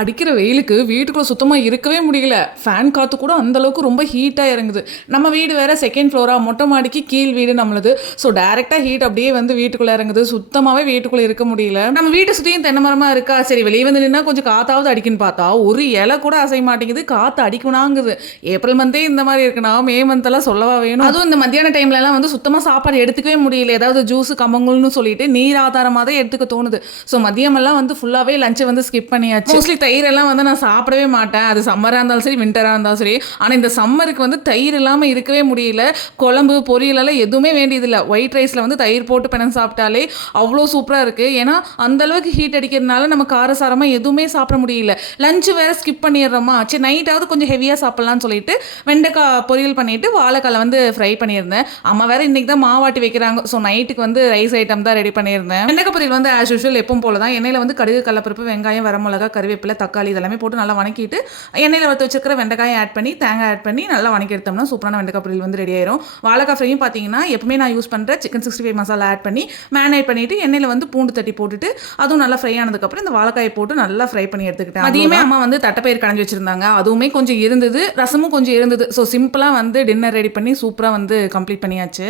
அடிக்கிற வெயிலுக்கு வீட்டுக்குள்ளே சுத்தமாக இருக்கவே முடியல. ஃபேன் காற்று கூட அந்தளவுக்கு ரொம்ப ஹீட்டாக இறங்குது. நம்ம வீடு வேறு செகண்ட் ஃப்ளோரா, மொட்டை மாடிக்கு கீழ் வீடு நம்மளுது. ஸோ டேரெக்டாக ஹீட் அப்படியே வந்து வீட்டுக்குள்ளே இறங்குது. சுத்தமாகவே வீட்டுக்குள்ளே இருக்க முடியல. நம்ம வீட்டை சுற்றியும் தென்னை மரமாக இருக்கா, சரி வெளியே வந்து நின்னா கொஞ்சம் காத்தாவது அடிக்குன்னு பார்த்தா ஒரு இலை கூட அசைய மாட்டேங்குது. காற்று அடிக்கணாங்குது. ஏப்ரல் மந்தே இந்த மாதிரி இருக்குன்னா மே மந்தெல்லாம் சொல்லவா வேணும். அதுவும் இந்த மத்தியான டைம்லலாம் வந்து சுத்தமாக சாப்பாடு எடுத்துக்கவே முடியல. ஏதாவது ஜூஸ் கம்மங்கள்னு சொல்லிட்டு நீர் ஆதாரமாக தான் எடுத்துக்க தோணுது. ஸோ மதியமெல்லாம் வந்து ஃபுல்லாகவே லஞ்சை வந்து ஸ்கிப் பண்ணியாச்சு. மோஸ்ட்லி தயிரெல்லாம் வந்து நான் சாப்பிடவே மாட்டேன். அது சம்மராக இருந்தாலும் சரி, வின்டராக இருந்தாலும் சரி. ஆனால் இந்த சம்மருக்கு வந்து தயிர் இல்லாமல் இருக்கவே முடியல. குழம்பு பொரியலெல்லாம் எதுவுமே வேண்டியதில்லை. ஒயிட் ரைஸில் வந்து தயிர் போட்டு பிணைஞ்சு சாப்பிட்டாலே அவ்வளோ சூப்பராக இருக்குது. ஏன்னா அந்தளவுக்கு ஹீட் அடிக்கிறதுனால நம்ம காரசாரமாக எதுவுமே சாப்பிட முடியல. லஞ்சு வேறு ஸ்கிப் பண்ணிடுறோமா, சரி நைட்டாவது கொஞ்சம் ஹெவியாக சாப்பிட்லான்னு சொல்லிட்டு வெண்டைக்காய் பொரியல் பண்ணிவிட்டு வாழைக்காலை வந்து ஃப்ரை பண்ணியிருந்தேன். அம்மா வேறு இன்றைக்கி தான் மாவாட்டி வைக்கிறாங்க. ஸோ நைட்டுக்கு வந்து ரைஸ் ஐட்டம் தான் ரெடி பண்ணியிருந்தேன். வெண்டைக்காய் பொரியல் வந்து ஆஸ் யூஷுவல் எப்பவும் போல தான் எண்ணெயில் வந்து கடுகு, கடலைப்பருப்பு, வெங்காயம், வரமிளகா, கருவேப்பிலை, தக்காளி இதெல்லாமே போட்டு நல்லா வணக்கிட்டு எண்ணெயில் வறுத்து வச்சிருக்கிற வெண்டைக்காயை ஆட் பண்ணி தேங்காய் ஆட் பண்ணி நல்லா வணக்கி எடுத்தோம்னா சூப்பரான வெண்டைக்காய் பொரியல் வந்து ரெடி ஆயிரும். வாழைக்காய் ஃப்ரையும் பார்த்தீங்கன்னா எப்பவுமே நான் யூஸ் பண்ணுற சிக்கன் 65 மசாலா ஆட் பண்ணி மேரினேட் பண்ணிட்டு எண்ணெயில் வந்து பூண்டு தட்டி போட்டுட்டு அதுவும் நல்லா ஃப்ரை ஆனதுக்கப்புறம் இந்த வாழைக்காயை போட்டு நல்லா ஃப்ரை பண்ணி எடுத்துக்கிட்டேன். அதையுமே அம்மா வந்து தட்டைப்பயிர் கடைஞ்சி வச்சிருந்தாங்க. அதுவுமே கொஞ்சம் இருந்தது, ரசமும் கொஞ்சம் இருந்தது. ஸோ சிம்பிளாக வந்து டின்னர் ரெடி பண்ணி சூப்பராக வந்து கம்ப்ளீட் பண்ணியாச்சு.